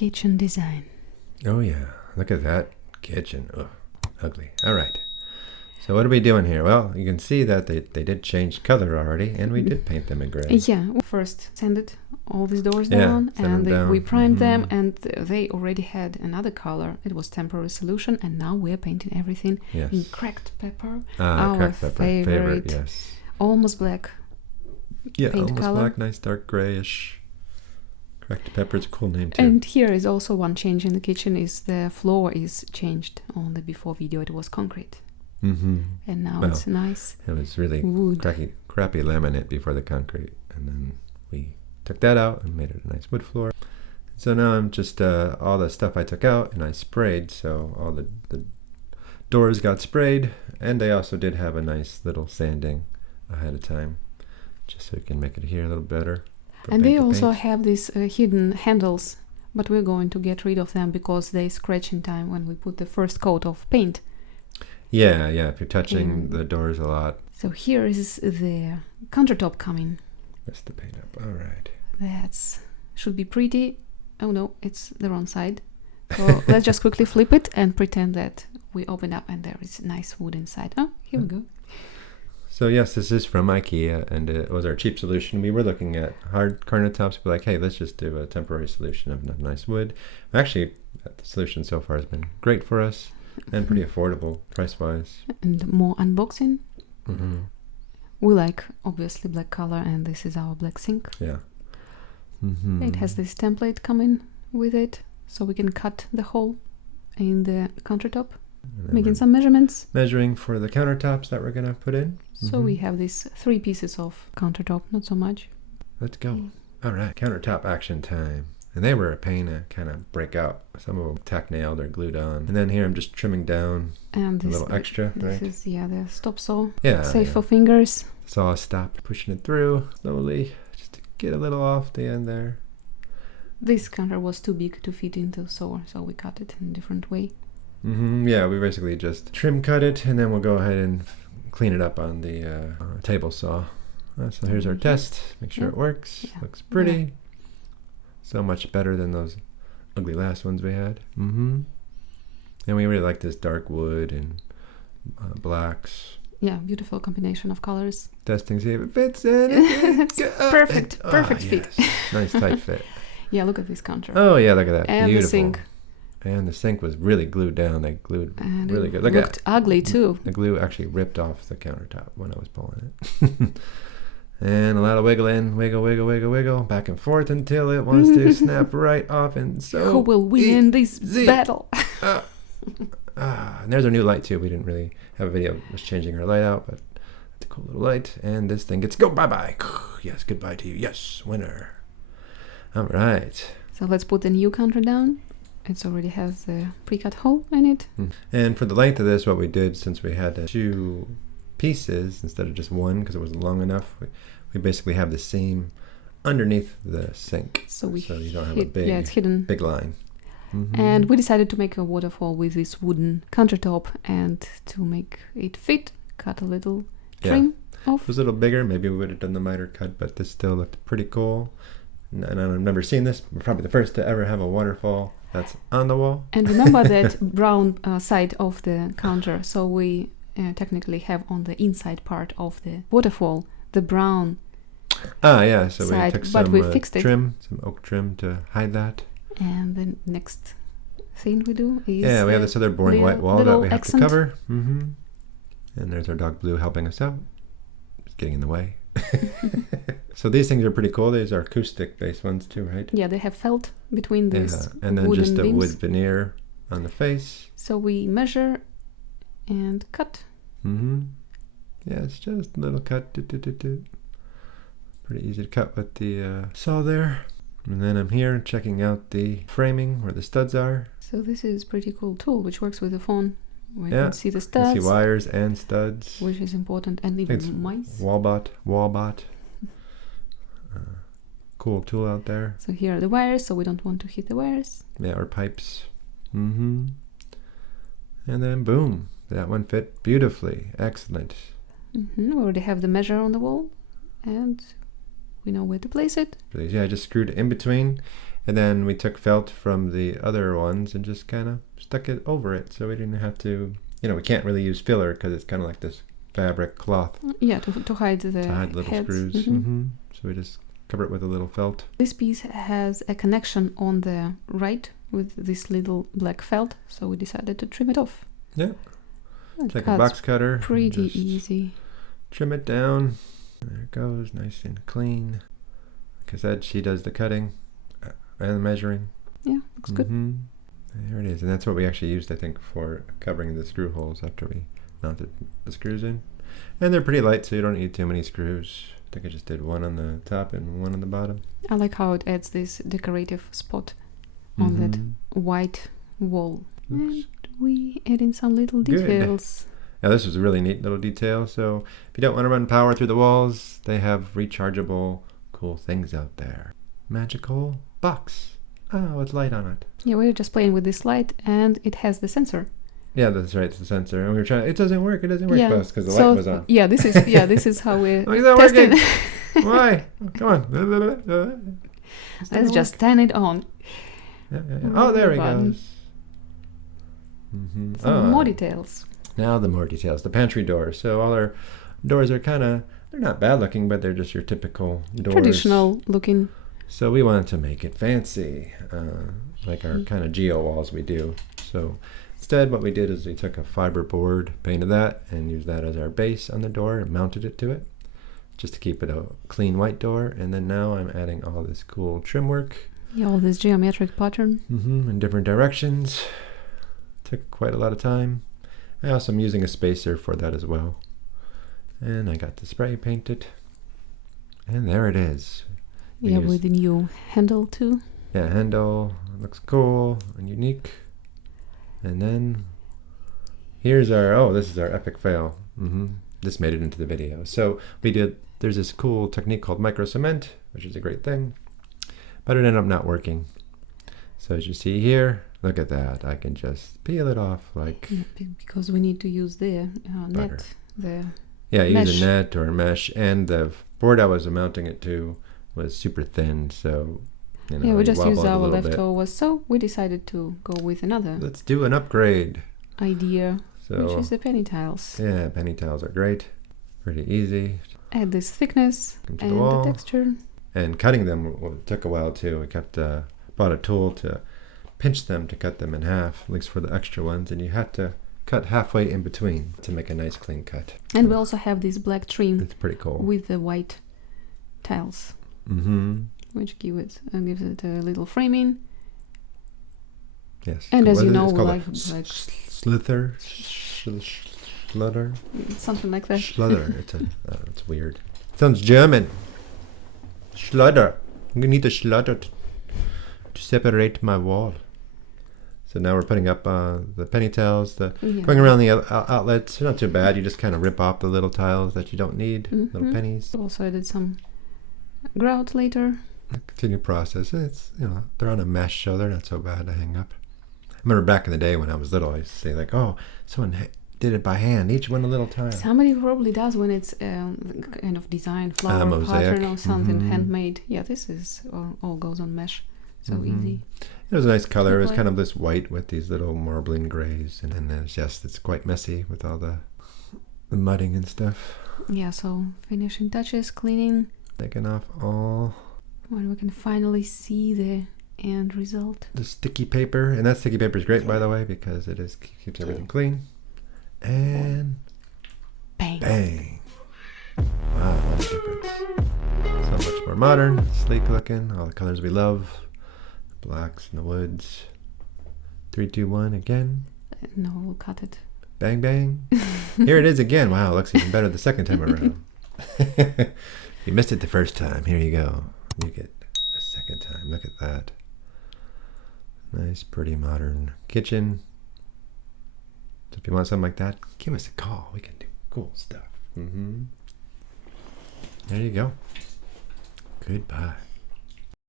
kitchen design. Oh yeah, look at that kitchen. Ugh, ugly. All right. So what are we doing here? Well, you can see that they did change color already, and we did paint them in gray. Yeah, we first sanded all these doors down, and we primed them, and they already had another color. It was temporary solution, and now we're painting everything in cracked pepper. Our cracked pepper, favorite, yes. Almost black. Yeah, paint almost color. black, nice dark grayish. Cracked pepper is a cool name too. And here is also one change in the kitchen: is the floor is changed. On the before video, it was concrete. And now it's nice. It was really wood. crappy laminate before the concrete, and then we took that out and made it a nice wood floor. So now I'm just all the stuff I took out and I sprayed, so all the doors got sprayed, and they also did have a nice little sanding ahead of time, just so you can make it here a little better. And they also have these hidden handles, but we're going to get rid of them because they scratch in time when we put the first coat of paint. Yeah, if you're touching the doors a lot. So here is the countertop coming. That's the paint up. All right. That should be pretty. Oh no, it's the wrong side. So let's just quickly flip it and pretend that we open up and there is nice wood inside. Oh, here we go. So yes, this is from IKEA, and it was our cheap solution. We were looking at hard countertops, but like, hey, let's just do a temporary solution of nice wood. Actually, the solution so far has been great for us. And pretty affordable price-wise. And more unboxing. We like, obviously, black color, and this is our black sink. Yeah. It has this template coming with it, so we can cut the hole in the countertop, making some measurements. Measuring for the countertops that we're going to put in. So we have these 3 pieces of countertop, not so much. Let's go. All right, countertop action time. And they were a pain to kind of break out. Some of them tack nailed or glued on. And then here I'm just trimming down and this, a little extra, this right? is, the stop saw. Yeah. Safe for fingers. Saw stopped pushing it through slowly, just to get a little off the end there. This counter was too big to fit into the saw, so we cut it in a different way. Yeah, we basically just trim cut it, and then we'll go ahead and clean it up on the table saw. So here's our test. Make sure it works. Yeah. Looks pretty. Yeah. So much better than those ugly last ones we had. And we really like this dark wood and blacks. Yeah, beautiful combination of colors. Testing, see if it fits in. It's perfect fit. Yes. Nice tight fit. Yeah, look at this counter. Oh yeah, look at that. And beautiful. The sink. And the sink was really glued down. They glued and really good. Look at that. Ugly too. The glue actually ripped off the countertop when I was pulling it. And a lot of wiggling, wiggle, back and forth until it wants to snap right off. And so who will win this battle? And there's our new light too. We didn't really have a video of us changing our light out, but it's a cool little light. And this thing gets go bye. Yes, goodbye to you. Yes, winner. All right. So let's put the new counter down. It already has the pre-cut hole in it. And for the length of this, what we did, since we had 2 pieces instead of just one because it wasn't long enough, we basically have the seam underneath the sink, so you don't have a big it's hidden. Big line. And we decided to make a waterfall with this wooden countertop, and to make it fit, cut a little trim off. If it was a little bigger, maybe we would have done the miter cut, but this still looked pretty cool. And I've never seen this. We're probably the first to ever have a waterfall that's on the wall. And remember that brown side of the counter, so we technically have on the inside part of the waterfall the brown so side, we took some we fixed trim, some oak trim to hide that. And the next thing we do is we have this other boring white wall that we have to cover. And there's our dog Blue helping us out. It's getting in the way. So these things are pretty cool. These are acoustic based ones too, right? Yeah, they have felt between these and then wooden just a beams. wood veneer on the face. So we measure and cut. Yeah, it's just a little cut. Pretty easy to cut with the saw there. And then I'm here checking out the framing where the studs are. So this is a pretty cool tool which works with the phone. We can see the studs. You see wires and studs. Which is important, and even mice. Wallbot. Cool tool out there. So here are the wires, so we don't want to hit the wires. Yeah, or pipes. And then boom, that one fit beautifully. Excellent. We already have the measure on the wall, and we know where to place it. Yeah, I just screwed it in between, And then we took felt from the other ones and just kind of stuck it over it, so we didn't have to, we can't really use filler because it's kind of like this fabric cloth. Yeah, to hide the little heads. Screws. Mm-hmm. So we just cover it with a little felt. This piece has a connection on the right with this little black felt, so we decided to trim it off. Yeah. Take a box cutter. Pretty easy. Trim it down. There it goes, nice and clean. Like I said, she does the cutting and the measuring. Yeah, looks good. There it is. And that's what we actually used, I think, for covering the screw holes after we mounted the screws in. And they're pretty light, so you don't need too many screws. I think I just did one on the top and one on the bottom. I like how it adds this decorative spot on that white wall. And we add in some little details. Now this was a really neat little detail. So if you don't want to run power through the walls, they have rechargeable cool things out there. Magical box. Oh, it's light on it. Yeah, we were just playing with this light, and it has the sensor. Yeah, that's right. It's the sensor, and we were trying. It doesn't work. It doesn't work, because the light was on. Yeah, this is how we're testing. Why? Come on. Let's just turn it on. Yeah. Oh, there he goes. Some more details. Now the more details. The pantry doors. So all our doors are they're not bad looking, but they're just your typical doors. Traditional looking. So we wanted to make it fancy, like our kind of geo walls we do. So instead what we did is we took a fiber board, painted that, and used that as our base on the door and mounted it to it, just to keep it a clean white door. And then now I'm adding all this cool trim work. Yeah, all this geometric pattern. In different directions. Took quite a lot of time. I also am using a spacer for that as well. And I got the spray painted. And there it is. With the new handle too. Yeah, handle. Looks cool and unique. And then here's this is our epic fail. This made it into the video. So there's this cool technique called microcement, which is a great thing, but it ended up not working. So as you see here, look at that. I can just peel it off because we need to use the net. Use a net or a mesh, and the board I was mounting it to was super thin, so we just used our leftovers, so we decided to go with another. Let's do an upgrade idea, which is the penny tiles. Yeah, penny tiles are great, pretty easy. Add this thickness and the texture. And cutting them took a while too. We bought a tool to pinch them to cut them in half, at least for the extra ones, and you had to cut halfway in between to make a nice clean cut. And we also have this black trim. It's pretty cool. With the white tiles. Which gives it a little framing. Yes. And as you know, slither, schlutter. Something like that. Schlutter. It's weird. It sounds German. Schlutter. I'm gonna need a schlutter to separate my wall. So now we're putting up the penny tiles. Going around the outlets, they're not too bad. You just kind of rip off the little tiles that you don't need, little pennies. Also added some grout later. Continued process. It's they're on a mesh, so they're not so bad to hang up. I remember back in the day when I was little, I used to say someone did it by hand, each one a little tile. Somebody probably does when it's kind of design flower pattern or something handmade. Yeah, this is all goes on mesh, so easy. It was a nice color. It was kind of this white with these little marbling grays, and then it's quite messy with all the mudding and stuff. Yeah, so finishing touches, cleaning. Taking off all. When we can finally see the end result. The sticky paper, and that sticky paper is great, by the way, because it keeps everything clean. And bang! Wow, what a difference! So much more modern, sleek looking. All the colors we love. The blacks and the woods. 3, 2, 1 again. No, we'll cut it. Bang bang! Here it is again. Wow, it looks even better the second time around. You missed it the first time. Here you go. You get a second time. Look at that. Nice, pretty modern kitchen. So if you want something like that, give us a call. We can do cool stuff. There you go. Goodbye.